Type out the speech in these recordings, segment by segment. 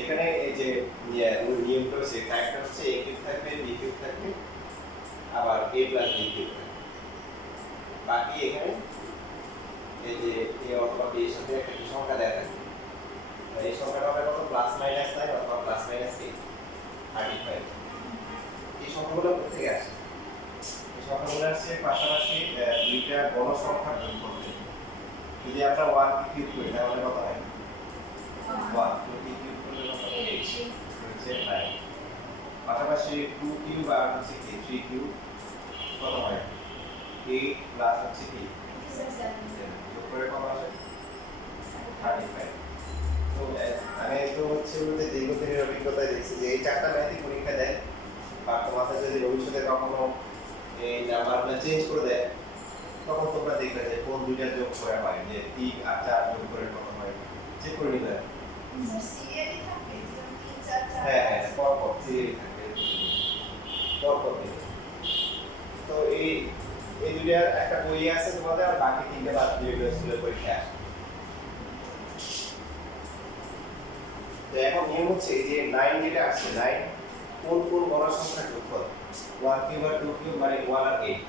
এখানে এই যে নিয়মটা হচ্ছে একটা হচ্ছে a কিউব থাকবে b কিউব থাকবে আবার a প্লাস b কিউব থাকবে। বাকি এখানে এই যে a অথবা b এর সাথে একটা কি সংখ্যা দেয়া থাকবে। এই সংখ্যাটা হবে কত প্লাস মাইনাস 9 অথবা প্লাস মাইনাস 35। এই সংখ্যাগুলো কোথা থেকে আসে? এই সংখ্যাগুলো আসছে পাশাপাশি দুইটা বড় সংখ্যার যোগফল থেকে। যদি আমরা 1 কিউব করি তাহলে কত হয়? 1 2 কিউব করলে কত হয়? 8 হচ্ছে 9। পাশাপাশি 2 কিউব আর হচ্ছে কি 3 কিউব কত হয়? 8 প্লাস হচ্ছে কি 7 যোগ করে কত আসে? 35। তো আমি তো হচ্ছে যে দীর্ঘদিনের অভিজ্ঞতায় দেখছি যে এই চারটা ম্যাথই পরীক্ষা দেয় বা তোমাদের যদি ভবিষ্যতে কখনো এই নাম্বারগুলো চেঞ্জ করে দেয় তখন তোমরা দেখবে যে কোন দুইটা যোগ করে হয়, যে 3 আর 4 যোগ করে কত হয় চেক করে নিবে। সিরিয়ালি থাকে যেমন 3 4 4 হ্যাঁ হ্যাঁ পরপর সিরিয়ালি থাকবে পরপর দিবে। তো এই এই দুইটার একটা বই আছে তোমাদের, আর বাকি তিনটা বাদ দিয়ে স্কুলের পরীক্ষা আসে। তো এখন নিয়ম হচ্ছে যে 9 যেটা আসছে 9 কোন কোন বড় সংখ্যার যোগফল? 1 কিউব আর 2 কিউব মানে 1 আর 8।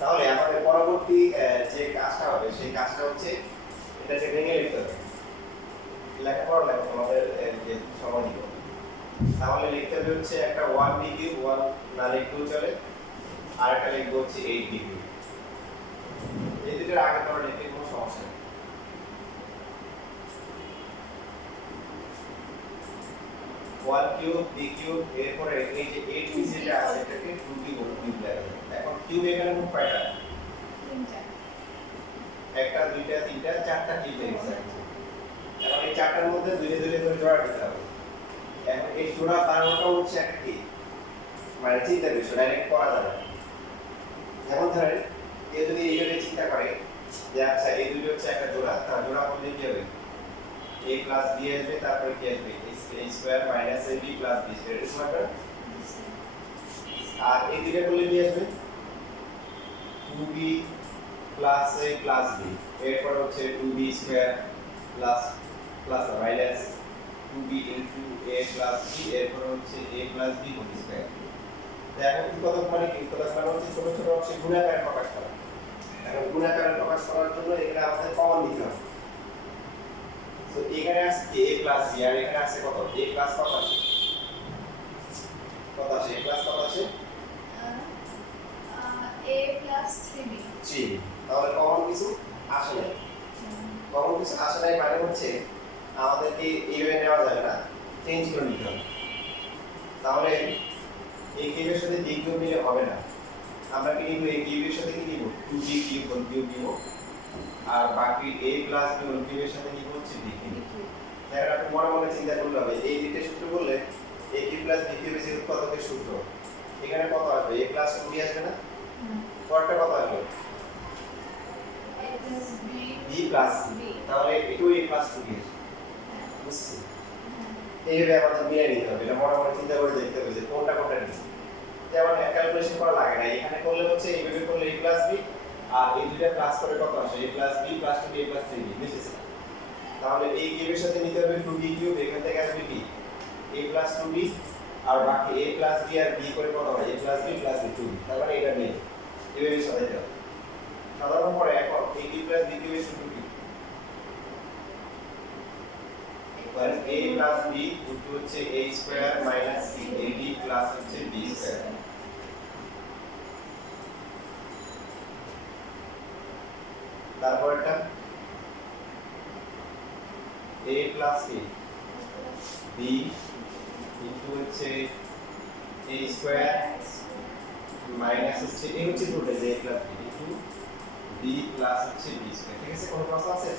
তাহলে আমাদের পরবর্তী যে কাজটা হবে সেই কাজটা হচ্ছে এটাকে ভেঙে লিখতে হবে। লেখাপড়া লাগবে আমাদের যে সময় নিব। তাহলে লিখতে হবে হচ্ছে একটা 1 বি কিউব 1 না লিখলেও চলে, আর একটা লিখবো হচ্ছে 8 বি কিউব। এই দুটোর আগে পরে লিখতে কোনো সমস্যা নেই। 1 কিউব বি কিউব এরপরে এই যে 8 বি যেটা আছে এটাকে 2 কিউব কিউব লেখা যাবে। এখন কিউব এখানে কোন কয়টা? তিনটা। একটা দুইটা তিনটা চারটা কিউব হয়েছে। এখন এই চারটার মধ্যে দুইটা দুইটা করে জোড়া দিতে হবে। এখন এই জোড়া বানানোটা হচ্ছে একটা কি মানে চিন্তার বিষয়, ডাইরেক্ট করা যাবে না। যেমন ধরেন কেউ যদি এইভাবে চিন্তা করে যে আচ্ছা এই দুটো হচ্ছে একটা জোড়া, তার জোড়া করলে কি হবে? a প্লাস b আসবে, তারপরে কি আসবে? a square minus ab plus b square এরকম একটা। আর এই দুটো করলে কি আসবে? 2b plus a plus b, এরপর হচ্ছে 2b square plus plus minus 2b into a plus b, এরপর হচ্ছে a plus b whole square. এখন কি কত মানে কি কত মানে হচ্ছে ছোট ছোট অংশে গুণাকারে প্রকাশ করা। এখন গুণাকারে প্রকাশ করার জন্য এখানে আমাদের কমন নিতে হবে। তো এখানে আছে a প্লাস b আর এখানে আছে কত? a প্লাস কত আছে? কত আছে? a প্লাস কত আছে? a plus 3b। 3। তাহলে কমন কিছু আসে না। কমন কিছু আসে নাই মানে হচ্ছে আমাদেরকে এইভাবে নেওয়া যাবে না, চেঞ্জ করে নিতে হবে। তাহলে এই কিউবের সাথে b কিউব নিলে হবে না। আমরা কি নিব? এই কিউবের সাথে কি নিব? 2b কিউব হোল কিউব নিব, আর বাকি a প্লাস b হোল কিউবের সাথে নিব হচ্ছে b কিউব। তাহলে আপনি মনে মনে চিন্তা করলে হবে এই দুইটা সূত্র বললে a কিউব প্লাস b কিউবের যে উৎপাদকের সূত্র এখানে কত আসবে? a প্লাস 2b আসবে না? পরেরটা কত আসবে? a plus b plus b। তাহলে এটাও a প্লাস 2b আসবে। বুঝছি? এইভাবে আমাদের মিলাই নিতে হবে। এটা মনে মনে চিন্তা করে দেখতে হবে যে কোনটা কোনটা নিচ্ছি। যেমন ক্যালকুলেশন করা লাগে না, এখানে করলে হচ্ছে এইভাবে করলে a প্লাস b, আর এই দুইটা প্লাস করে কত আসে? a plus b plus 2b a plus 3b বুঝেছেন? তাহলে এই কিউবের সাথে নিতে হবে 2b কিউব, এখান থেকে আসবে কি a প্লাস 2b, আর বাকি a প্লাস b আর b করে কত হয়? a plus b plus b 2b। তার মানে এটা নেই, এইভাবে সাজাতে হবে। সাধারণ পরে এখন a কিউব প্লাস b কিউবের সূত্র কি? a প্লাস b ইনটু হচ্ছে a square minus ab plus হচ্ছে b স্কয়ার। তারপরটা a প্লাস b ইনটু হচ্ছে a স্কয়ার মাইনাস হচ্ছে a হচ্ছে পুরোটা যে a plus b into b plus হচ্ছে b স্কয়ার। ঠিক আছে? কোনো প্রশ্ন আছে?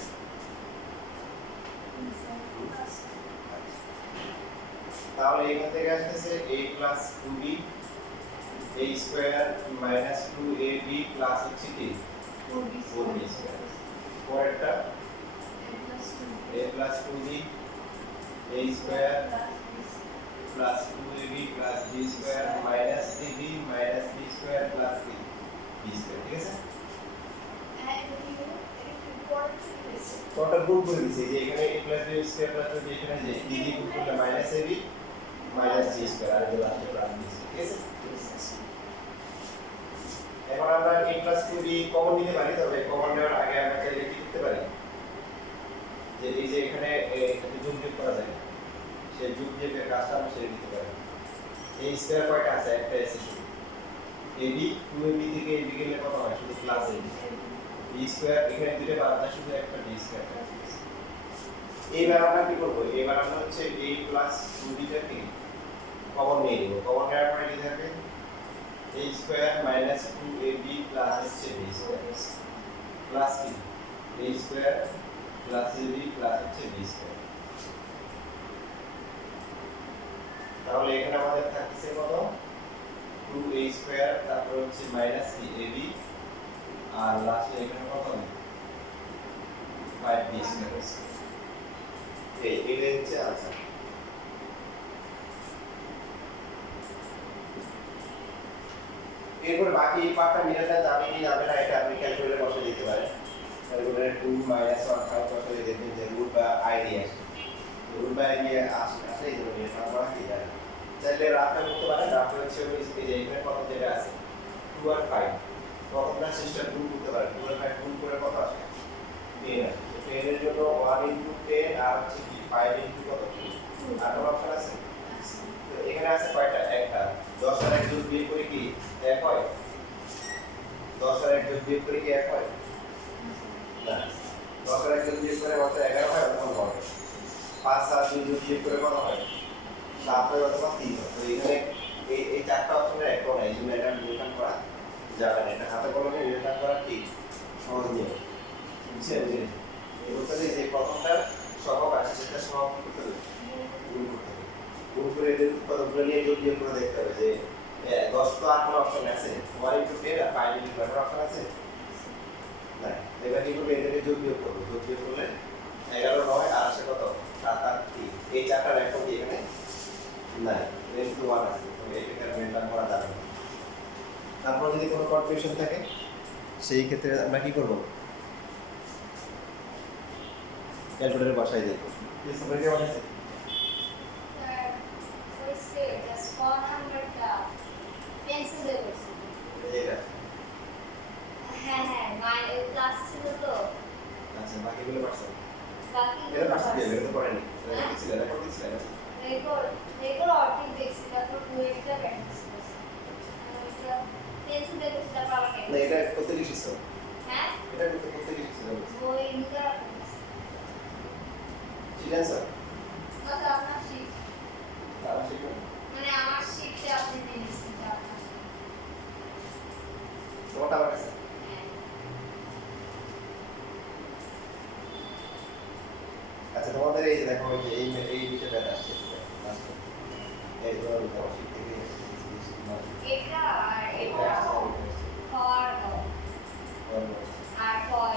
তাহলে এখান থেকে আসতেছে a plus 2b a square minus 2ab plus হচ্ছে কি 4b স্কয়ার। পরেরটা a plus 2b a square plus 2ab plus b square minus 3b minus b square plus b square. ঠিক আছে? হ্যাঁ, এটা কি হলো? এটা কি পড়তে হয়েছে? কোনটা গুণ করে দিছি যে এখানে a plus b square plus b এখানে যে d দিয়ে গুণ করলে minus ab minus b square আর এই লাস্টে প্লাস b ঠিক আছে। এখন আমরা a প্লাস 2b কমন নিতে পারি, তবে কমন নেওয়ার আগে আমরা চাইলে কি করতে পারি যে এই যে এখানে একটা যোগ বিয়োগ করা যায়, সেই যোগ বিয়োগের কাজটা আমরা সেরে দিতে পারি। এই স্কয়ার কয়টা আছে? একটা আছে শুধু ab 2ab থেকে ab গেলে কত হয়? শুধু প্লাস ab b স্কয়ার, এখানে দুটো বাদ না শুধু একটা b স্কয়ার। এইবার আমরা কি করব? এবার আমরা হচ্ছে a প্লাস 2b টাকে কমন নিয়ে নিব। কমন নেওয়ার পরে কি থাকবে? a square minus 2ab plus হচ্ছে b স্কয়ার প্লাস কি a square plus ab plus হচ্ছে b স্কয়ার। তাহলে এখানে আমাদের থাকছে কত? 2a স্কয়ার, তারপর হচ্ছে মাইনাস কি ab, আর লাস্টে এখানে কত হবে? 5b square. এটাই হচ্ছে আনসার। এরপর বাকি পার্টটা মিলাতে যাবে কি যাবে না এটা আপনি ক্যালকুলেটরে বসে দিতে পারেন। ক্যালকুলেটরে 2 মাইনাস 1 5 বসে দেখবেন যে রুট বা আইডিয়া আসে। রুট বা আইডিয়া আসলে এই ধরনের নির্মাণ করা কি যায়। তাহলে রাফটা করতে পারেন। রাফটা হচ্ছে ওই যে এখানে কত যেটা আছে 2 আর 5 প্রথমটা সিস্টেম গুণ করতে পারেন। 2 আর 5 গুণ করে কত আসে? 10 আসে। 10 এর জন্য 1 ইনটু 10 আর হচ্ছে কি 5 ইনটু কত? 2 আর কোনো অপশন আছে? তো এখানে আছে কয়টা? একটা। 10 আর 1 যোগ বিয়োগ করে কি 1 হয়? 10 আর 1 যোগ বিয়োগ করে কি 1 হয়? না। 10 আর 1 যোগ বিয়োগ করে মাত্র 11 হয় অথবা হয়। 5 আর 2 যোগ বিয়োগ করে কত হয়? 7 হয় অথবা 3 হয়। তো এখানে এই চারটা অপশনের একটা নাই, এই জন্য এটা নির্ধারণ করা যাবে না। এটা হাতে কলমে নির্ধারণ করা ঠিক সহজ নিয়ম। বুঝছেন? যে এই বলতে যে প্রথমটা সহগ আছে সেটা সহগ কি করতে হবে? গুণ করতে হবে। গুণ করে এদের উৎপাদকগুলো নিয়ে যোগ বিয়োগ করে দেখতে হবে যে 10 তো আর কোনো অপশন আছে? 1 ইনটু 10 আর 5 ইনটু 5 অপশন আছে? না। এবার কি করবে? এদেরকে যোগ বিয়োগ করবে। যোগ বিয়োগ করলে 11 9 আর আসে কত? 7 আর 3। এই চারটা রেখো কি এখানে? না। এর শুধু 1 আছে। তবে এটাকে মেনটেন করা যাবে না। তারপর যদি কোনো কনফিউশন থাকে সেই ক্ষেত্রে আমরা কি করব? ক্যালকুলেটরে বসাই দেব। কি সবাই কি মনে আছে? এটা আচ্ছা, বাকিগুলো পারছেন? এটা পারছেন কি? এটা তো পড়েনি। এটা কি ছিল? রেকর্ড দিছিলেন? না, এটা করতে লিখেছো? এটা করতে লিখেছো? ছিলেন স্যার? তারা শিখবেন? আমার শিখতে আপনি দিয়েছেন তোমারটা আমার কাছে? আচ্ছা, তোমাদের এই যে দেখো ওই যে এই দুটো ব্যাট আসছে লাস্টে। এই ধরো তোমার শিখতে গিয়ে এটা আর এটা ফর আর ফর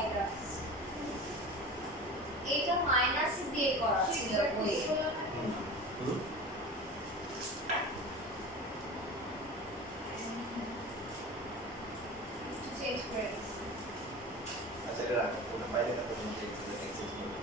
এটা মাইনাস দিয়ে করা ছিল বই চেঞ্জ করে আচ্ছা, এটা রাখো। ওটা বাইরে রাখো, তুমি চেক করে এক্সেস করবে।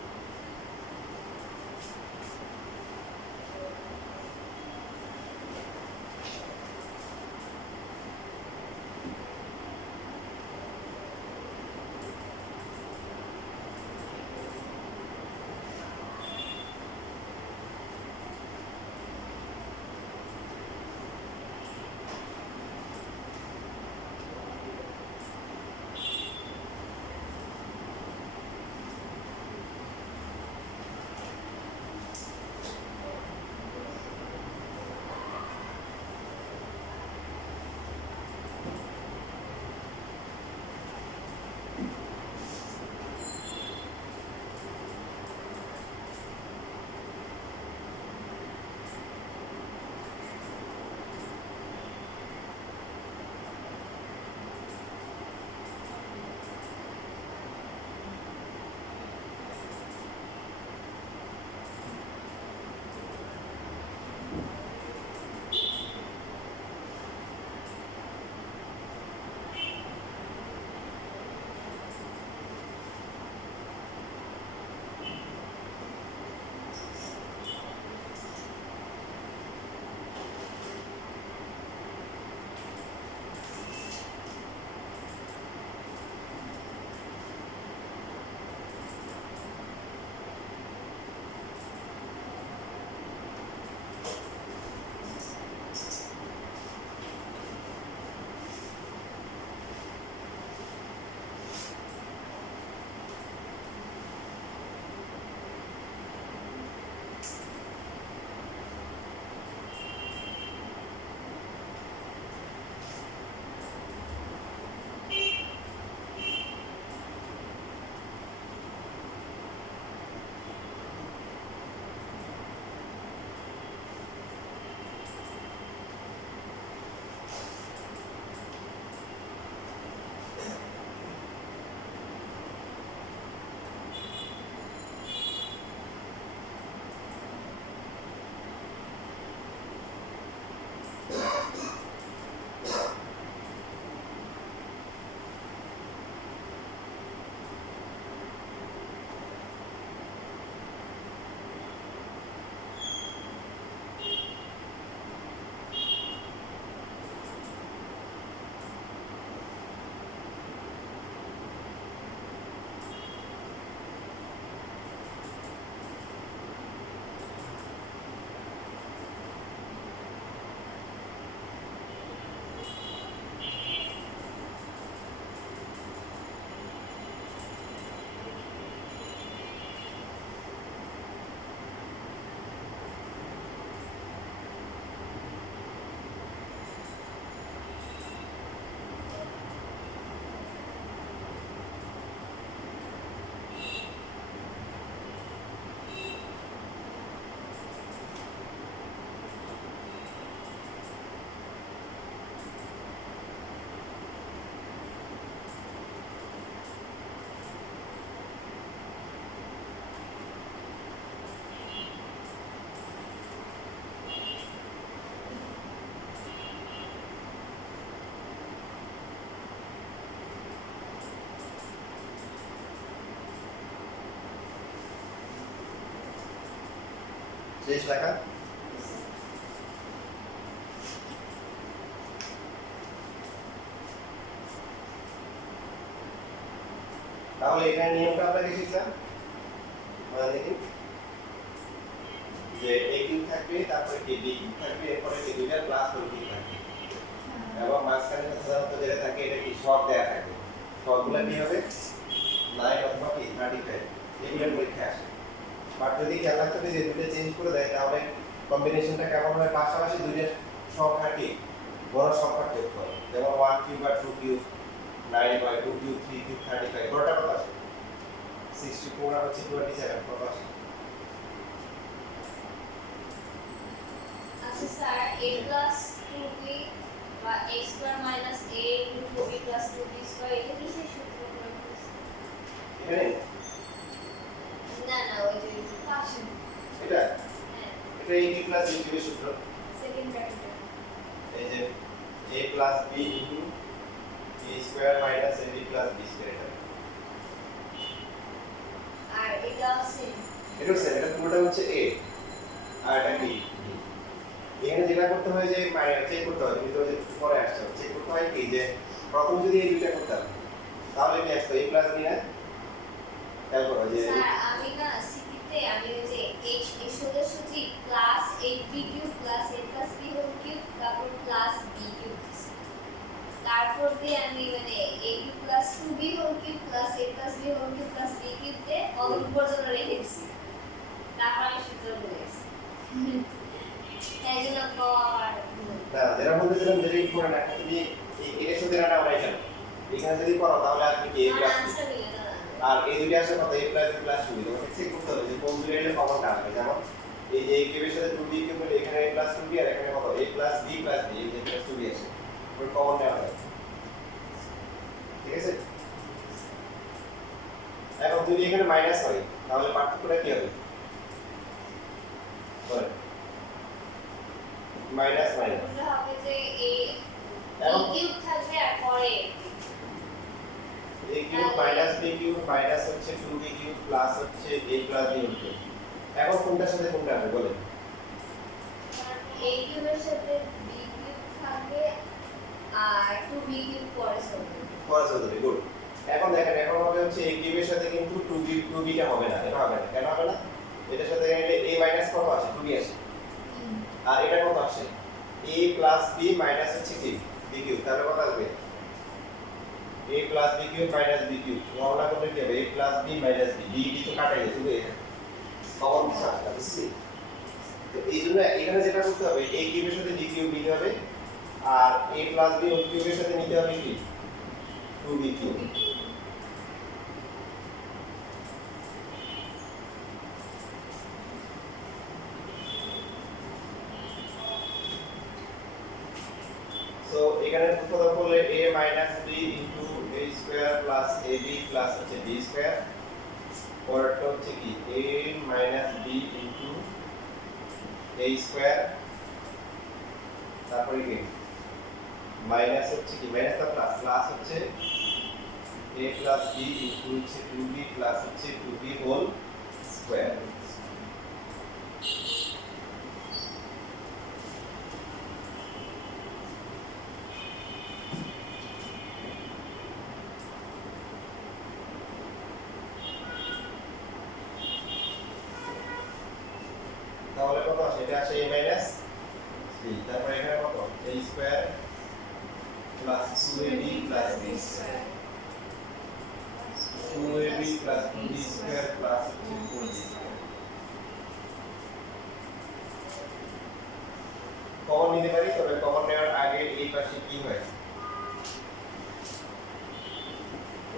শেষ লেখা তাহলে এখানে নিয়মটা আমরা কি শিখলাম মানে দেখি যে a কিউব থাকবে তারপরে কি b কিউব থাকবে এরপরে কি দুইটা প্লাস হল কি থাকবে এবং মাঝখানে সাধারণত যেটা থাকে এটা কি শর্ট দেয়া থাকে শর্টগুলো কি হবে 9 অথবা কি 35 এগুলো পরীক্ষা আসে বাট যদি খেয়াল রাখতে হবে যে দুটো চেঞ্জ করে দেয় তাহলে কম্বিনেশনটা কেমন হয় পাশাপাশি দুইটা সংখ্যা কি বড় সংখ্যা যোগ করে যেমন 1 কিউব আর 2 কিউব 9 বাই 2 কিউব 3 কিউব 35 বড়টা কত আসে 64 আর হচ্ছে 27 কত আসে আচ্ছা স্যার a plus 2b বা a square minus a into 2b plus 2b square এটা কিসের সূত্র প্রয়োগ করছে? এখানে না না ওই যে পাশে এটা হ্যাঁ এটা a প্লাস b কিউবের সূত্র সেকেন্ড ব্র্যাকেটে এই যে a plus b into b square minus ab plus b square আর এটা সেম এটা হচ্ছে এটা পুরোটা হচ্ছে a আর এটা b এখানে যেটা করতে হয় যে চেক করতে হয় কিন্তু যে পরে আসছে চেক করতে হয় কি যে প্রথম যদি এই দুইটা করতাম তাহলে কি আসতো a plus b না খেয়াল করো যে স্যার আমি না সিটিতে আমি ওই যে h এর সোজাসুজি plus 8b cube plus a plus b whole cube তারপর প্লাস b কিউব তারপর দিয়ে আমি মানে a cube plus 2b whole cube plus a plus b whole cube plus b cube তে কত পর্যন্ত রেখেছি তারপর আমি সূত্র বলেছি তাই জন্য পর না যেটা বলতেছিলাম যে রিড করে না তুমি এর সাথে না আমরা এখানে এখানে যদি করো তাহলে আপনি কি a plus আনসার মিলে না আর এই দুটো আসে কত a plus b plus 2b তোমাকে চেক করতে হবে যে কোন দুটো এলে কমনটা আসবে যেমন এই যে a কিউবের সাথে 2b কিউব হলে এখানে a plus 2b আর এখানে কত a plus b plus b এই যে plus 2b আসে ওর কমন নেওয়া হবে ঠিক আছে এখন যদি এখানে মাইনাস হয় তাহলে পার্থক্যটা কি হবে বলেন মাইনাস মাইনাস তাহলে হবে যে a এখন কিউব থাকবে আর পরে a cube minus b cube minus হচ্ছে 2b কিউব প্লাস হচ্ছে a প্লাস b কিউব এখন কোনটার সাথে কোনটা হবে বলেন a কিউবের সাথে b কিউব থাকবে আর 2b কিউব পরে চলবে পরে চলবে গুড এখন দেখেন এখন হবে হচ্ছে a কিউবের সাথে কিন্তু 2b টা হবে না এটা হবে না কেন হবে না এটার সাথে এখানে a মাইনাস কত আসে 2b আসে আর এটা কত আসে a প্লাস b মাইনাস হচ্ছে কি b কিউব তাহলে কত আসবে a plus b cube minus b cube রওনা করলে কি হবে a plus b minus b b তো কাটাই গেছে শুধু এটা কমন কিছু আসবে বুঝছি তো এই জন্য এখানে যেটা করতে হবে a কিউবের সাথে b কিউব নিতে হবে আর a প্লাস b হোল কিউবের সাথে নিতে হবে কি 2b কিউব সো এখানে প্রথম করলে a minus b into a square plus ab plus হচ্ছে b স্কয়ার পরেরটা হচ্ছে কি a minus b into a square তারপরে কি মাইনাস হচ্ছে কি মাইনাস টা প্লাস প্লাস হচ্ছে a প্লাস b ইনটু হচ্ছে 2b প্লাস হচ্ছে 2b হোল স্কয়ার তাহলে কত আসে এটা আসে a মাইনাস b তারপরে এখানে কত a square plus 2ab plus b square 2ab plus b square plus 4b square common নিতে পারি তবে কমন নেওয়ার আগে এই পাশে কি হয়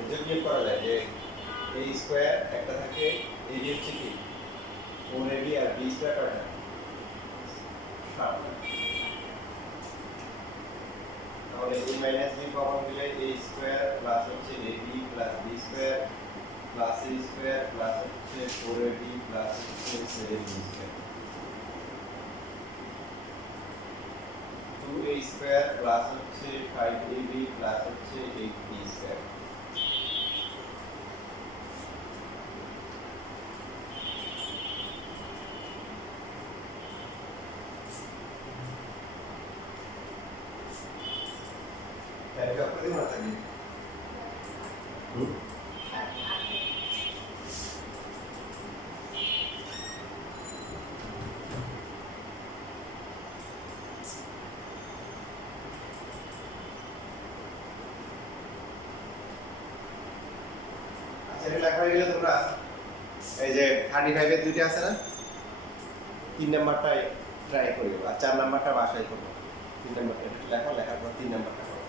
যোগ করা যায় যে a স্কয়ার একটা থাকে ab হচ্ছে কি 4ab আর b স্কয়ার কয়টা 7 তাহলে a মাইনাস b কমন দিলে a স্কয়ার প্লাস হচ্ছে ab plus b square plus a square plus হচ্ছে 4ab প্লাস হচ্ছে 7b square 2a square plus হচ্ছে 5ab প্লাস হচ্ছে 8b স্কয়ার আচ্ছা এটা লেখা হয়ে গেলে তোমরা এই যে 35 এর দুইটা আছে না 3 নাম্বারটাই ট্রাই করবে আর 4 নাম্বারটা বাসায় করবে 3 নাম্বারটা একটু লেখো লেখার পর 3 নাম্বারটা করো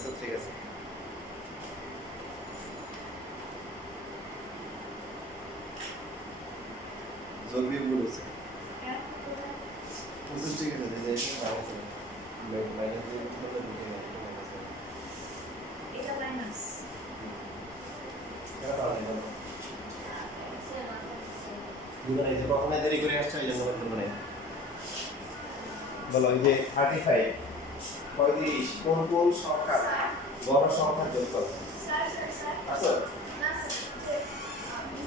আচ্ছা ঠিক আছে জলদি বলেছে বুঝতে ঠিক আছে যে মাইনাস এটা মাইনাস দুজন এই যে প্রথমে দেরি করে আসছে এই জন্য বলতে পারে বলো এই যে 35 35 কোন কোন সংখ্যা বড় সংখ্যার যোগফল স্যার আচ্ছা না স্যার আপনি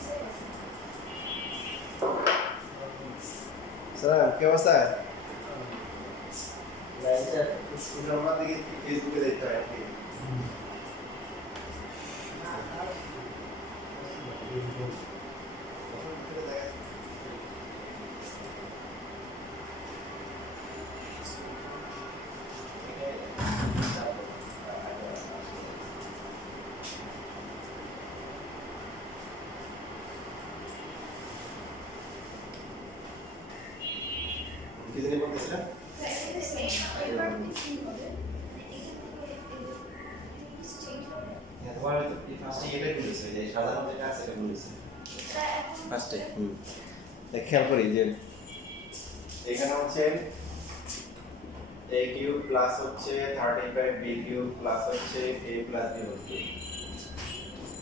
স্যার কি অবস্থা লাইনটা স্কুলের আমার দিকে ফেসবুকে দেখতে হয় নাকি কি জানি বলতেছিলাম তোমার হয়তো ফার্স্টে এটাই বলেছে যে সাধারণ যেটা আছে সেটা বলেছে ফার্স্টে খেয়াল করি যে এখানে হচ্ছে a কিউব প্লাস হচ্ছে 35 b কিউব প্লাস হচ্ছে a plus b whole cube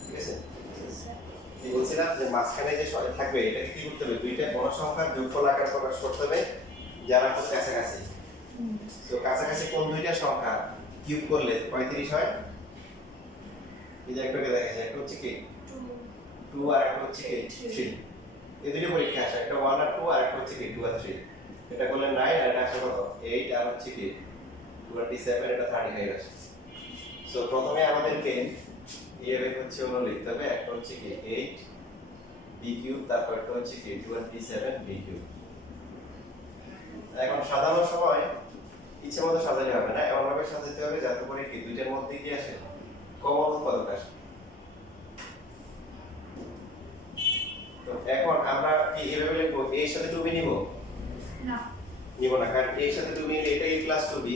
ঠিক আছে কি বলছিলাম যে মাঝখানে যে থাকবে এটাকে কি করতে হবে দুইটা বড় সংখ্যার যোগফল আকারে প্রকাশ করতে হবে যারা খুব কাছাকাছি তো কাছাকাছি কোন দুইটা সংখ্যা কিউব করলে 35 হয় এই যে একটাকে দেখা যায় একটা হচ্ছে কি 2 আর একটা হচ্ছে কি 3 এই দুটো পরীক্ষা আসে একটা 1 আর 2 আর একটা হচ্ছে কি 2 আর 3 এটা করলে 9 আর এটা আসে কত 8 আর হচ্ছে কি 27 এটা 35 আসে সো প্রথমে আমাদেরকে এইভাবে হচ্ছে হলো লিখতে হবে একটা হচ্ছে কি 8 b কিউব তারপর একটা হচ্ছে কি 27 b কিউব এখন সাজানোর সময় ইচ্ছে মতো সাজালে হবে না এমন ভাবে সাজাতে হবে যাতে করে কি দুইটার মধ্যে কি আসে কমন উৎপাদক আসে তো এখন আমরা কি এভাবে লিখবো a এর সাথে 2b নিব না নিব না কারণ a এর সাথে 2b নিলে এটা a + 2b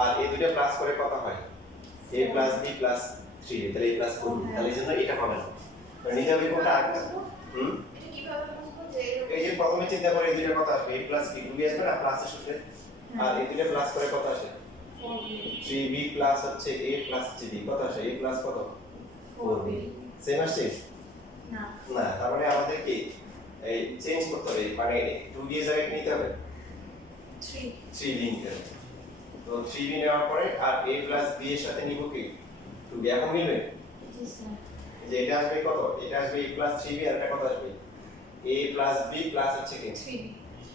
আর এই দুটো প্লাস করে কত হয় a + b + 3 তাহলে a + 4 তাহলে এজন্য এটা হবে না তো নিতে হবে কোনটা এটা কিভাবে বুঝবো যে এই যে প্রথমে চিন্তা করে এই দুটো কত আসবে a + b 2b আসবে না প্লাসের সূত্রে আর এই দুটো প্লাস করে কত আসে 3b প্লাস হচ্ছে a প্লাস হচ্ছে b কত আসে a প্লাস কত 4b সেম আসছে না না তার মানে আমাদের কি এই চেঞ্জ করতে হবে মানে 2b এর জায়গায় নিতে হবে 3b নিতে হবে তো 3b নেওয়ার পরে আর a প্লাস b এর সাথে নিব কি 2b এখন মিলবে যে এটা আসবে কত এটা আসবে a প্লাস 3b আর এটা কত আসবে a প্লাস b প্লাস হচ্ছে কি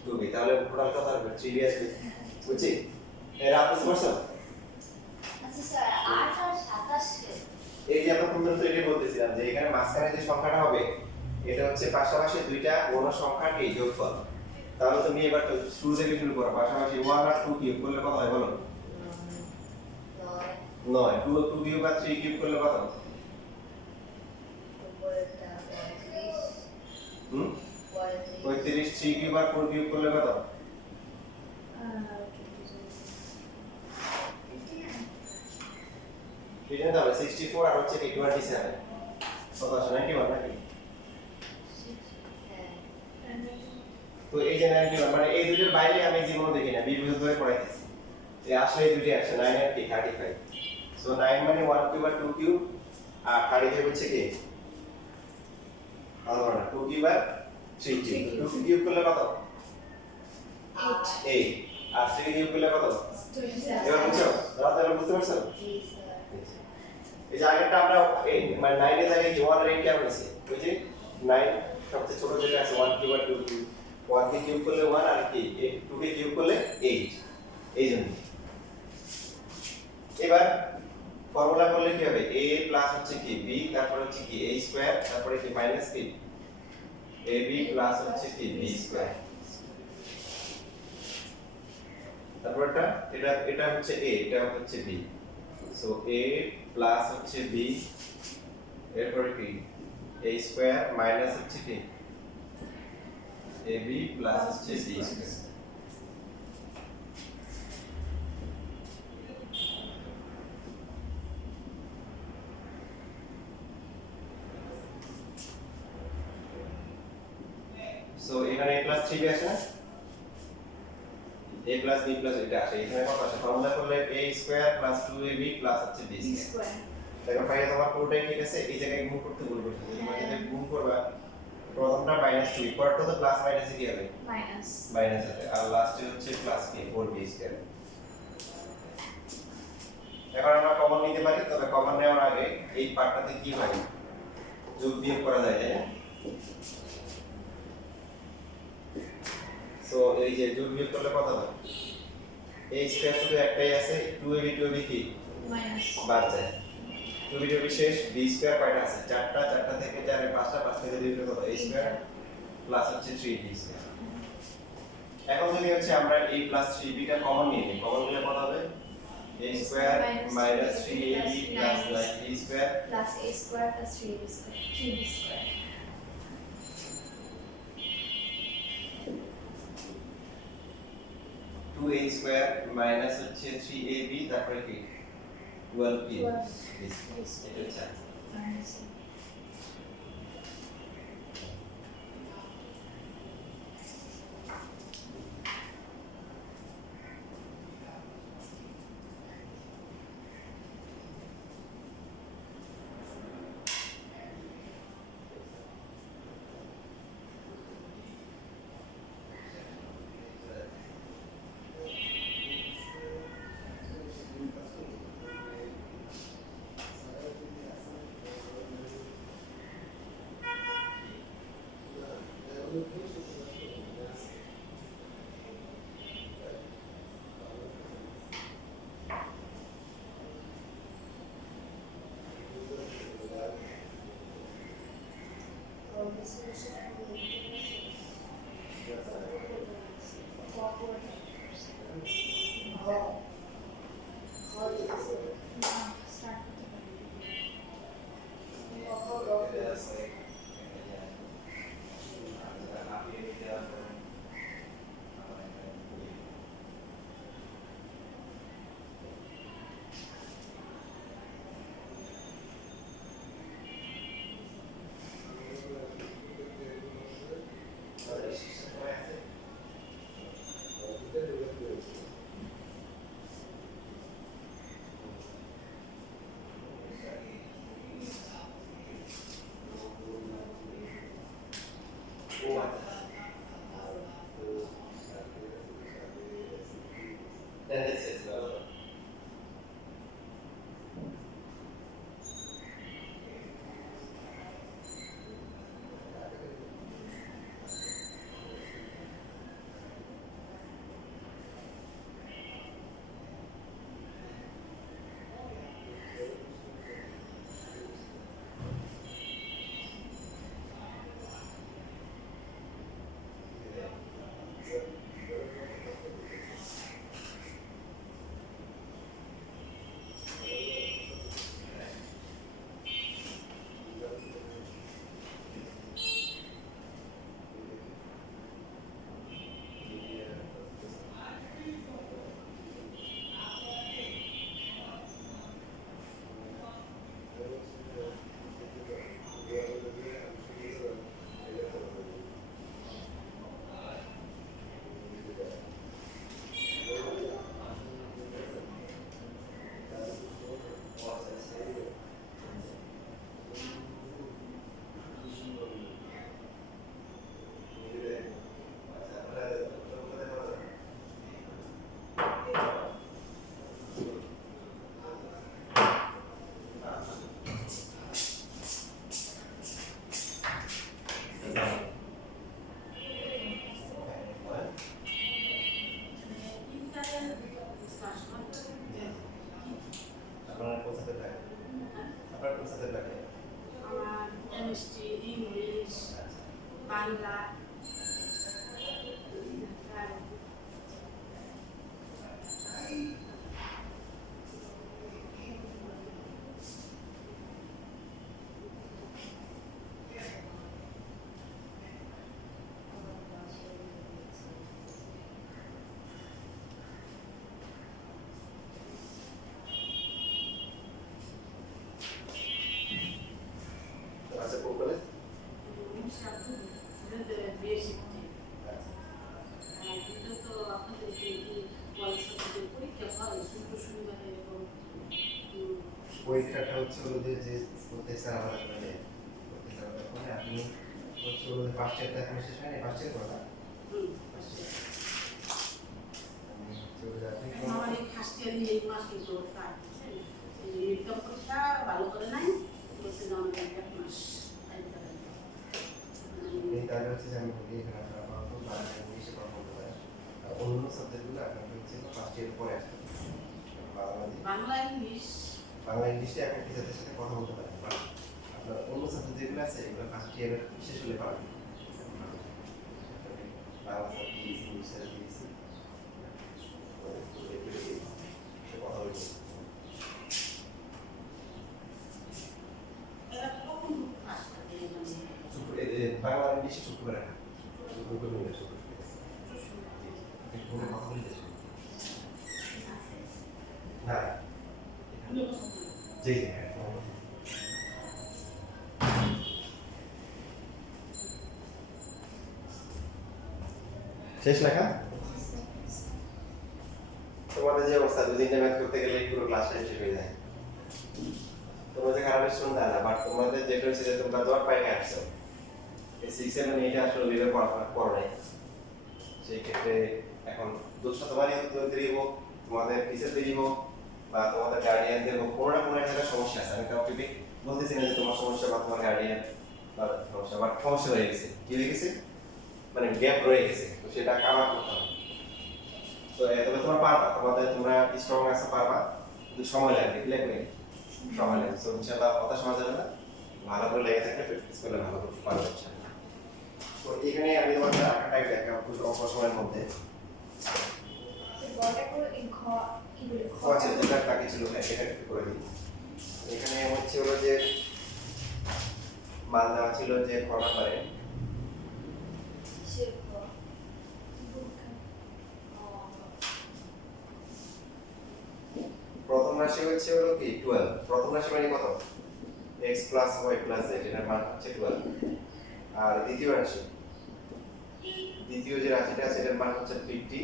2b তাহলে টোটাল কত আসবে 3b আসবে বুঝছি এর আপনি বুঝছেন আচ্ছা স্যার 8 আর 27 এই যে এতক্ষণ ধরে তো এটাই বলতেছিলাম যে এখানে মাঝখানে যে সংখ্যাটা হবে এটা হচ্ছে পাশাপাশি দুইটা বড় সংখ্যার এই যোগফল তাহলে তুমি এবার তো শুরু থেকে শুরু করো পাশাপাশি 1 আর 2 কিউব করলে কত হয় বলো 9 2 কিউব আর 3 কিউব করলে কত উপরেরটা 35 3 কিউব আর 4 কিউব করলে কত এটা দাও 64 আর হচ্ছে কি 27 কত আসে 91 নাকি তো এই যে 91 মানে এই দুটোর বাইরে আমি জীবন দেখি না বিবিধ ধরে পড়াইতেছি এই আসলে এই দুটোই আসে 9 আর কি 35 সো 9 মানে 1 কিউব আর 2 কিউব আর 35 হচ্ছে কি আলাদা না 2 কিউব আর 3 কিউব 2 কিউব করলে কত 8 আর 3 কিউব করলে কত 27 এবার বুঝছো রাতে বুঝতে পারছো এই জায়গাটা আমরা এই মানে 9 এর জায়গায় 1 আর 8 কেন আছে ওই যে 9 সবচেয়ে ছোট যেটা আছে 1 কিউব আর 2 কিউব 1 কে কিউব করলে 1 আর কি 2 কে কিউব করলে 8 এই জন্য এবার ফর্মুলা করলে কি হবে a প্লাস হচ্ছে কি b তারপর হচ্ছে কি a স্কয়ার তারপরে কি মাইনাস কি ab প্লাস হচ্ছে কি b স্কয়ার তারপরটা এটা হচ্ছে a এটা হচ্ছে b সো a প্লাস হচ্ছে b এরপরে কি a স্কয়ার মাইনাস হচ্ছে কি ab প্লাস হচ্ছে b স্কয়ার 3b আসে না a প্লাস b প্লাস এটা আসে এখানে কত আসে ফর্মুলা করলে a square plus 2ab plus হচ্ছে b বি স্কয়ার স্কয়ার দেখো ভাই তোমার পুরোটাই ঠিক আছে এই জায়গায় গুণ করতে ভুল করছো তোমরা যদি গুণ করবা প্রথমটা মাইনাস 2 পরটা তো প্লাস মাইনাস কি হবে মাইনাস মাইনাস হবে আর লাস্টে হচ্ছে প্লাস কে 4b স্কয়ার এখন আমরা কমন নিতে পারি তবে কমন নেওয়ার আগে এই পার্টটাতে কি হয় যোগ বিয়োগ করা যায় তাই না সো এই যে যোগ বিয়োগ করলে কত হয় a স্কয়ার শুধু একটাই আছে 2ab কি মাইনাস বাদ যায় 2b শেষ b স্কয়ার কয়টা আছে চারটা চারটা থেকে 4 এর পাঁচটা পাঁচ থেকে 2 কত a স্কয়ার প্লাস হচ্ছে 3b স্কয়ার এখন যদি হচ্ছে আমরা a প্লাস 3b টা কমন নিয়ে নিই কমন নিলে কত হবে a square minus 3ab plus 9b square plus a square plus 3b square 3b square 2a square minus হচ্ছে 3ab তারপরে কি 12b 12b এটা হচ্ছে answer। মাইনাস আপনারা কোন সাবজেক্ট লাগে আপনারা কোন সাবজেক্ট লাগে আমার কেমিস্ট্রি ইংলিশ বাংলা আর আচ্ছা কোন কলেজ সাথে শুরুতে যে প্রত্যেক স্যার আলাদা করে দেয়, প্রত্যেক স্যার আলাদা করে আপনি শুরুতে ফার্স্ট ইয়ারটা এখন শেষ হয়নি, ফার্স্ট ইয়ার করা চলে যাচ্ছে। আমার এই ফার্স্ট ইয়ার এই মাস কিন্তু তার মিডটার্ম পরীক্ষা ভালো করে নাই, বলছে যে আমাদের এক মাস এই তাহলে হচ্ছে যে আমি বলি এখানে আপনার আপাতত বাংলা ইংলিশে পড়া করতে পারেন, আর অন্য সাবজেক্টগুলো আপনার হচ্ছে ফার্স্ট ইয়ার পরে আসতে বাংলা ইংলিশ বাংলা ইংলিশে এখন টিচারদের সাথে কথা বলতে পারেন, বা আপনার অন্য সাবজেক্ট যেগুলো আছে এগুলো ফার্স্ট ইয়ারের শেষ হলে পাবেন। বাংলা স্যার দিয়েছি, ইংলিশ স্যার দিয়েছি, কথা বলছি। এরা কখন ক্লাস করে বাংলা ইংলিশে শুক্রবার কথা বলতে না জি জি হ্যাঁ। শেষ লেখা তোমাদের যে অবস্থা, দুদিনটা ম্যাথ করতে গেলে পুরো ক্লাসটা শেষ হয়ে যায়। তোমাদের খারাপ শুনতে না, বাট তোমাদের যেটা হচ্ছে যে তোমরা তোমার পাইকে আসছো, এই 6 7 8 আসলে লিখে পড়াশোনা করো নাই, সেই ক্ষেত্রে এখন দোষটা তোমারই দিব, তোমাদের টিচার দিব, বা তোমাদের গার্ডিয়ানদের কোনো না কোনো একটা সমস্যা আছে। আমি কাউকে বলতেছি না যে তোমার সমস্যা বা তোমার গার্ডিয়ান বা সমস্যা, বাট সমস্যা হয়ে গেছে। কি হয়ে গেছে? মানে গ্যাপ রয়ে গেছে, তো সেটা কাভার করতে হবে। তো তবে তোমরা পারবা, তোমরা স্ট্রং আছো, পারবা, কিন্তু সময় লাগবে। কি লাগবে? সময় লাগবে। তো ইনশাআল্লাহ কথা শোনা যাবে না, ভালো করে লেগে থাকলে প্র্যাকটিস করলে ভালো করতে পারবে ইনশাআল্লাহ। তো এখানে আমি তোমাদের একটা টাইপ দেখাবো খুব অল্প সময়ের মধ্যে। আচ্ছা, যেটা বাকি ছিল এটা একটু করে দিই। এখানে হচ্ছে হলো যে মান দেওয়া ছিল যে খ নাম্বারে প্রথম রাশি হচ্ছে হলো কি 12। প্রথম রাশি মানে কত? x plus y plus z, এটার মান হচ্ছে 12। আর দ্বিতীয় রাশি, দ্বিতীয় যে রাশিটা আছে এটার মান হচ্ছে 50,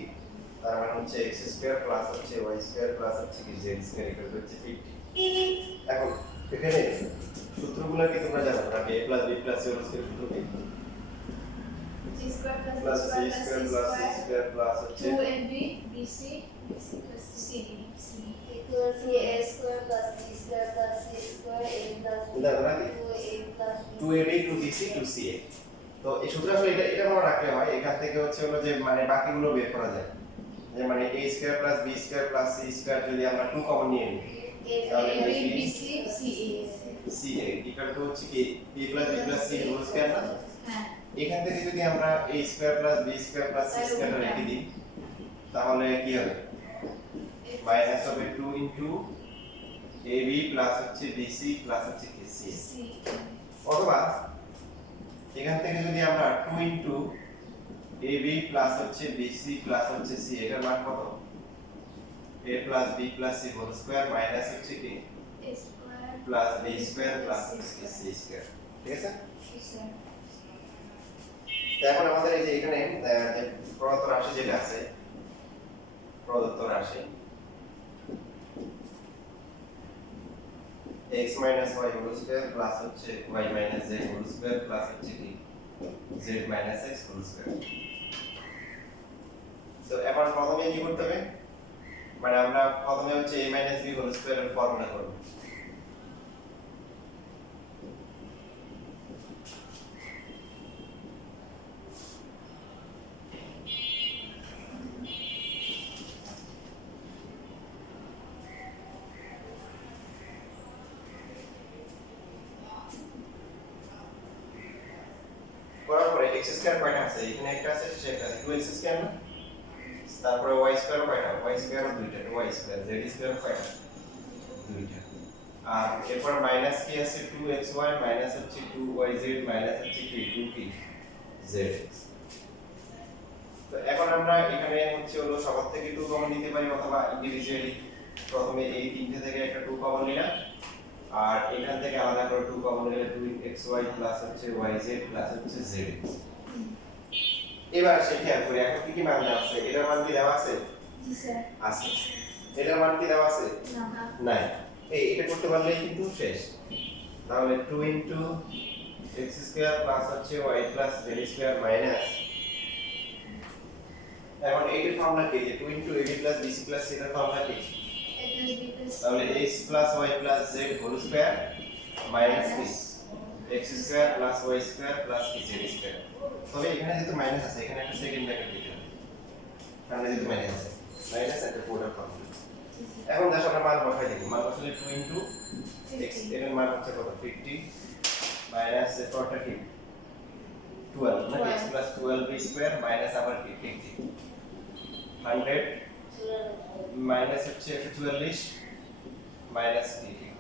তার মানে হচ্ছে x স্কয়ার প্লাস হচ্ছে y স্কয়ার প্লাস হচ্ছে কি z স্কয়ার ইকুয়াল হচ্ছে 50। এখন এখানে সূত্রগুলো কি তোমরা জানো না? a plus b plus c whole square সূত্র কি? Plus c square plus c square plus হচ্ছে 2ab bc bc plus cd equals a square plus b square plus c square a plus b দাদা নাকি 2a plus b 2ab 2bc 2ca। তো এই সূত্র আসলে এটা মনে রাখলে হয়, এখান থেকে হচ্ছে হলো যে মানে বাকিগুলো বের করা যায়। যে মানে a square plus b square plus c square যদি আমরা 2 কমন নিয়ে নিই তাহলে a bc ca ca equal to হচ্ছে কি a plus b plus c whole square না? হ্যাঁ এখান থেকে যদি আমরা a square plus b square plus c square রেখে দিই তাহলে কি হবে? মাইনাস হবে 2 ইনটু ab প্লাস হচ্ছে bc প্লাস হচ্ছে কি c। অথবা এখান থেকে যদি আমরা 2 ইনটু ab প্লাস হচ্ছে bc প্লাস হচ্ছে c, এটার মান কত? a plus b plus c whole square minus হচ্ছে কি a square plus b square plus c square. ঠিক আছে? তো এখন আমাদের এই যে এখানে যে প্রদত্ত রাশি যেটা আছে, প্রদত্ত রাশি x minus y whole square plus হচ্ছে y minus z whole square plus হচ্ছে কি z minus x whole square। তো এখন প্রথমে কি করতে হবে? মানে আমরা প্রথমে হচ্ছে a minus b whole square এর ফর্মুলা করব। করার পরে x স্কয়ার কয়টা আছে? এখানে একটা আছে, সেটা আছে 2x স্কয়ার না? তারপরে y স্কয়ার কয়টা? y স্কয়ার দুইটা, y স্কয়ার, z স্কয়ার কয়টা? দুইটা। আর এরপর মাইনাস কি আছে? 2xy মাইনাস হচ্ছে 2yz মাইনাস হচ্ছে কি 2zx। তো এখন আমরা এখানে হচ্ছে হলো সবার থেকে 2 কমন নিতে পারি, অথবা ইন্ডিভিজুয়ালি প্রথমে এই তিনটে থেকে একটা 2 কমন নিলাম, আর এখান থেকে আলাদা করে 2 কমন নিলে 2xy প্লাস হচ্ছে yz প্লাস হচ্ছে zx। এবার সে খেয়াল করি এখন কি কি মান দেওয়া আছে? এটার মান কি দেওয়া আছে? জি স্যার আছে। এটার মান কি দেওয়া আছে? না নাই। এটা করতে পারলেই কিন্তু শেষ। তাহলে 2 ইনটু x স্কয়ার প্লাস হচ্ছে y plus z square minus, এখন এইটার ফর্মুলা কি, যে 2 into ab plus bc plus c এর ফর্মুলা কি, তাহলে x plus y plus z whole square minus কি x square plus y square plus কি z স্কয়ার। তবে এখানে যেহেতু মাইনাস আছে এখানে একটা সেকেন্ড ব্র্যাকেট দিতে হবে, কারণ যেহেতু মাইনাস আছে, মাইনাস একটা পুরো ফর্মুলা। এখন দেখো আমরা মান বসাই দেব, মান বসালে 2 ইনটু x এর মান হচ্ছে কত 50 মাইনাস এর পরটা কি 12 মানে x plus 12 b square minus আবার কি 50 100 মাইনাস হচ্ছে 144 মাইনাস কি 50।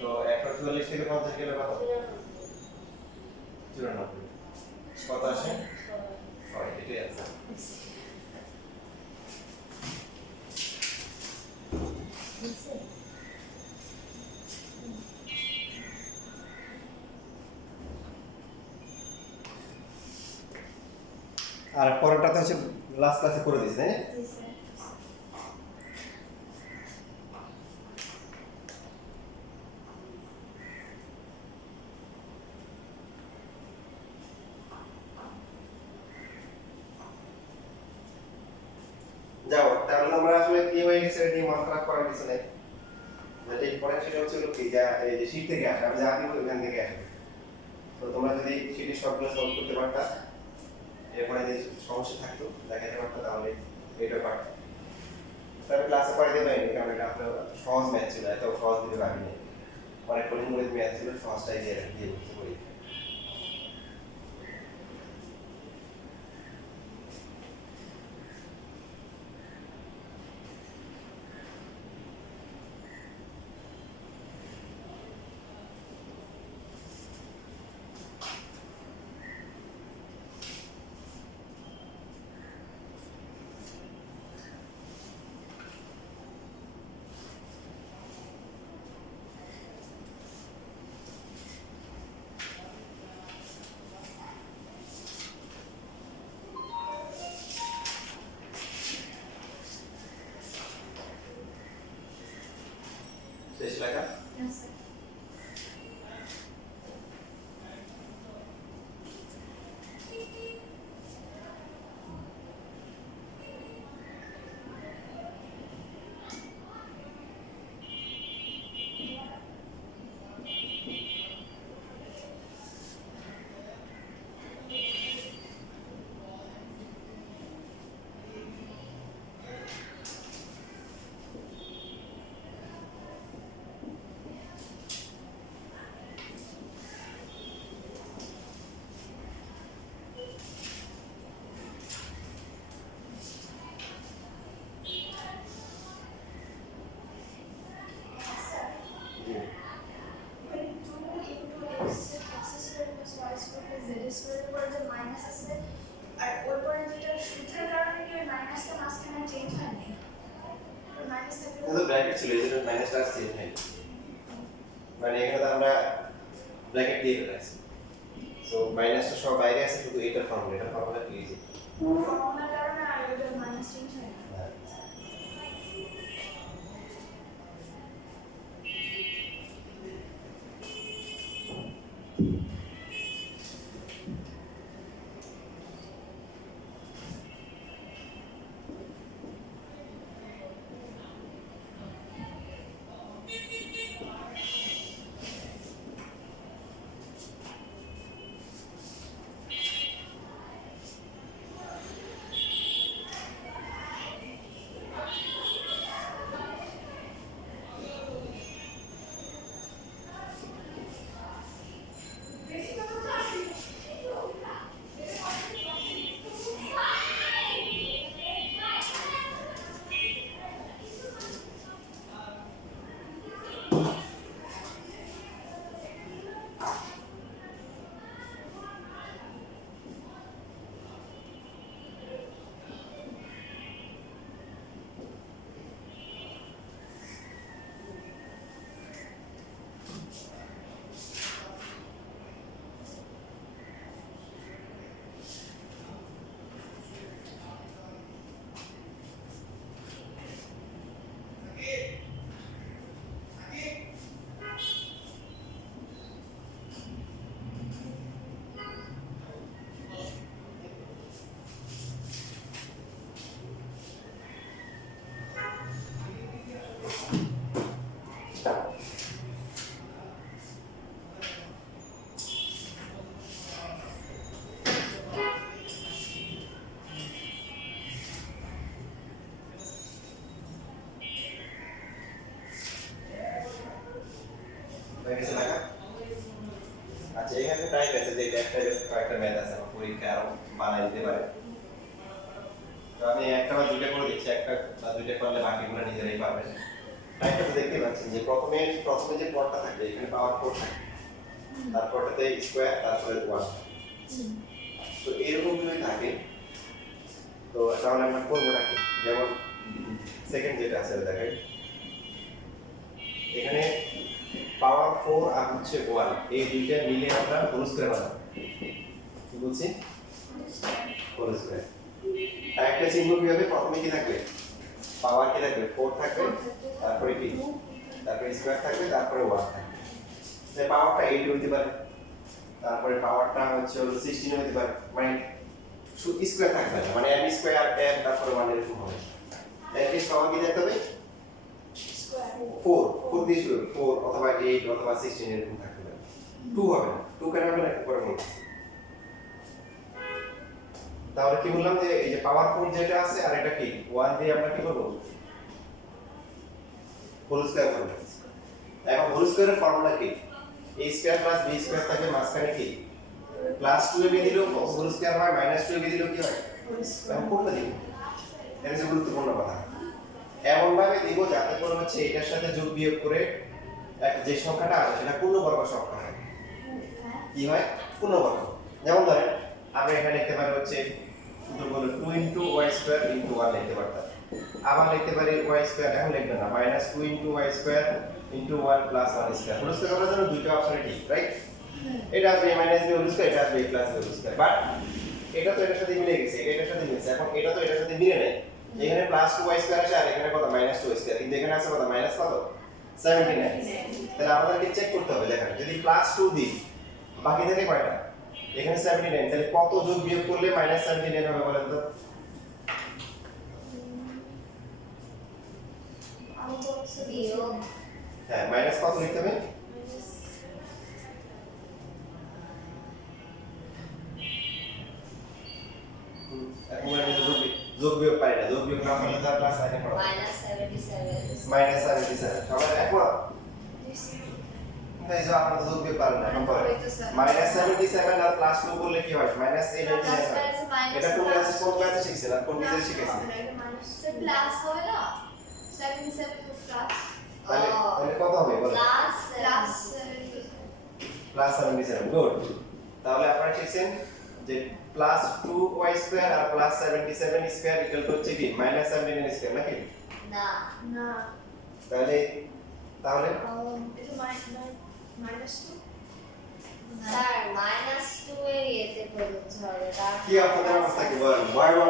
তো 144 থেকে 50 গেলে কত 94, কত আসে 6, এটাই আছে। আর পরেরটা তো হচ্ছে লাস্ট ক্লাসে করে দিয়েছি তাই না? যাও, তাহলে আমরা আসলে কি হয়ে গেছে এটি মন খারাপ করার কিছু নেই। যেটা ইম্পর্টেন্ট সেটা হচ্ছে কি যা এই যে শীট থেকে আসে, আমি যা দিব ওখান থেকে আসে। তো তোমরা যদি শীটের সবগুলো সলভ করতে পারতা, এরপরে যে সমস্যা থাকতো দেখাতে পারতো, তাহলে এটা পারতো। তবে ক্লাসে পাঠিয়ে দেবেন, কারণ এটা আপনার সহজ ম্যাথ ছিল, এত সহজ দিতে পারিনি। অনেক কঠিন গণিত ম্যাথ ছিল, সহজটাই দিয়ে বলতে পারি। শেষ লেখা ব্র্যাকেট ছিল, এই জন্য মাইনাসটা চেঞ্জ হয়নি, মানে এখানে তো আমরা ব্র্যাকেট দিয়ে ফেলেছি। সো মাইনাসটা সব বাইরে আছে, শুধু এটার ফর্মুলা কি যে ফর্মুলার কারণে আর এটা মাইনাস চেঞ্জ হয় না। হয়ে গেছে লেখা? আচ্ছা এখানে টাইপ আছে যে এটা একটা কয়েকটা ম্যাথ আছে আমার পরীক্ষা আরো বানাই দিতে পারে। তো আমি একটা বা দুইটা করে দিচ্ছি, একটা বা দুইটা করলে বাকিগুলো নিজেরাই পারবেন। টাইপটা দেখতে পাচ্ছেন যে প্রথমে যে পদটা থাকবে এখানে পাওয়ার 4 থাকে, তারপরটাতে স্কয়ার, তারপরে 1। তো এরকম যদি থাকে তো তাহলে আমরা করবো নাকি, যেমন সেকেন্ড যেটা আছে দেখাই, এখানে পাওয়ার 4 আর হচ্ছে 1 এই দুইটা মিলে আমরা হোল স্কয়ার বানাবো। কি বলছি? Whole square. একটা চিহ্ন কি হবে? প্রথমে কি থাকবে? পাওয়ার কি থাকবে? 4 থাকবে, তারপরে কি? তারপরে স্কয়ার থাকবে, তারপরে 1 থাকবে। তাই পাওয়ারটা 8 হতে পারে, তারপরে পাওয়ারটা হচ্ছে 16 হতে পারে, মানে স্কয়ার থাকবে না, মানে m স্কয়ার m তারপরে 1 এরকম হবে। এর পাওয়ার কি থাকতে হবে? 4 দিয়ে শুরু, 4 অথবা 8 অথবা 16 এরকম থাকতে পারে। 2 হবে না, 2 কেন হবে না পরে বলছি। তাহলে কি বললাম যে এই যে পাওয়ার 4 যেটা আছে আর এটা কি 1 দিয়ে আমরা কি করব? হোল স্কয়ার করব। এখন হোল স্কয়ারের ফর্মুলা কি? a square plus b square থাকে, মাঝখানে কি প্লাস 2 এ দিলেও হোল স্কয়ার হয়, মাইনাস 2 এ দিলেও কি হয়? এখন কোনটা দিব? এটা হচ্ছে গুরুত্বপূর্ণ কথা। এমন ভাবে দিব যাতে করে হচ্ছে এটার সাথে যোগ বিয়োগ করে যে সংখ্যাটা আসে সেটা পূর্ণবর্গ সংখ্যা হয়। কি হয়? পূর্ণবর্গ। যেমন ধরেন আমরা এখানে লিখতে পারি হচ্ছে শুধু বলো 2 y স্কয়ার 1 লিখতে পারতাম। আবার লিখতে পারি y স্কয়ার, এখন লিখবেন না, -2 y square 1 plus 1 square. Whole square করার জন্য দুইটা অপশন ঠিক, রাইট? এটা আসবে a - b হোল স্কয়ার, এটা আসবে a plus b whole square. But এটা তো এটার সাথে মিলে গেছে, এটার সাথে মিলছে। এখন এটা তো এটার সাথে মিলে নেই। এখানে +2y স্কয়ার আছে আর এখানে কত? -2y square. কিন্তু এখানে আছে কত? মাইনাস কত? 79। তাহলে আমাদেরকে চেক করতে হবে, দেখেন যদি +2 দিই বাকি থাকে কয়টা? এখানে 79, তাহলে কত যোগ বিয়োগ করলে -79 হবে বলেন তো? আমি তো হচ্ছে বিয়োগ হ্যাঁ, মাইনাস কত লিখতে হবে? এখন মানে যোগ বিয়োগ পারি না, যোগ বিয়োগ না করলে তো প্লাস সাইনে পড়া -77 সবাই একমত? এই যে আপনারা তো যোগ বিয়োগ পারেন না, এখন পরে -77 আর +2 করলে কি হয়? -79 হয়। এটা কোন ক্লাসে শিখছেন আর কোন টিচার শিখেছেন? প্লাস হবে না 77 প্লাস তাহলে কত হবে বলেন? +77, গুড। তাহলে আপনারা শিখছেন যে +2y স্কয়ার আর +77 স্কয়ার ইকুয়াল টু হচ্ছে কি -79 স্কয়ার নাকি? না না তাহলে তাহলে এটা -2 স্যার -2 এর ইয়েতে প্রযোজ্য হবে। কি আপনাদের অবস্থা কি বলেন? ভয়াবহ